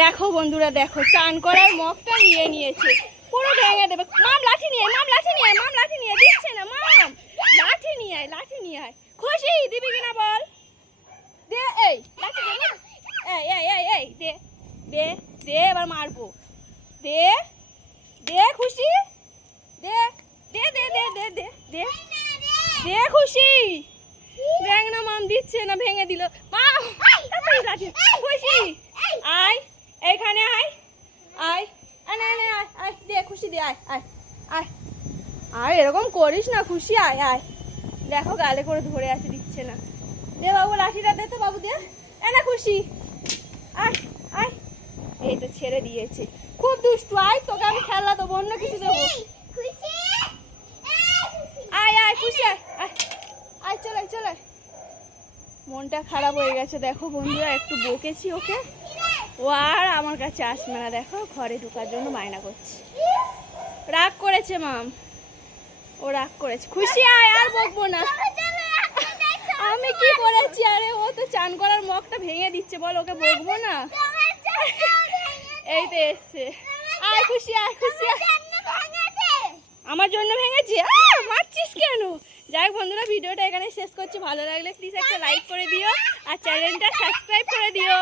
দেখো বন্ধুরা, দেখো, চান করার মগটা নিয়ে নিয়েছে। পুরো ভেঙে দেবে। মাম, লাঠি নিয়ে মাম, লাঠি নিয়ে মাম, লাঠি নিয়ে দিচ্ছে না, মাম। লাঠি নিয়ে আয়, লাঠি নিয়ে আয়। খুশি, দিবি কিনা বল? দে, এই, লাঠি দে না এই এই এই দে দে দে, এবার মারবো। দে দে, খুশি। দে দে দে দে দে দে দে। দে, খুশি। দেখ না, মাম, দিচ্ছে না, ভেঙে দিল। মাম তাড়াতাড়ি লাঠি খুশি আয় এইখানে আয় আয় আয় না না আয় আয় দে খুশি আয় আয় আয়। আর এরকম করিস না খুশি আয় আয়। দেখো গালে করে ধরে আছে দিচ্ছে না। দে বাবু লাঠিটা দে তো বাবু দে। এ না খুশি। আয় আয়। এই তো ছেড়ে দিয়েছে। খুব দুষ্টু আয় তোকে আমি খেলা দেবো অন্য কিছু দেবো। আয় আয় খুশি। আয় আয় আয় চলে আয়, চলে। মনটা খারাপ হয়ে গেছে দেখো বন্ধুরা একটু বকেছি ওকে। ও আর আমার কাছে আসবে না দেখো ঘরে ঢোকার জন্য বায়না করছে। রাগ করেছে, মাম। ও রাগ করেছে। খুশি আয়, আর বকবো না। আমি কি করেছি আরে, ও তো চান করার মগটা ভেঙে দিচ্ছে। বল, ওকে বকবো না? এই তো এসছে। আয়, খুশি আয়, খুশি আমার জন্য ভেঙেছে? মারছিস কেন? যাই বন্ধুরা, ভিডিওটা এখানে শেষ করছি। ভালো লাগলে প্লিজ একটা লাইক করে দিও, আর চ্যানেলটা সাবস্ক্রাইব করে দিও।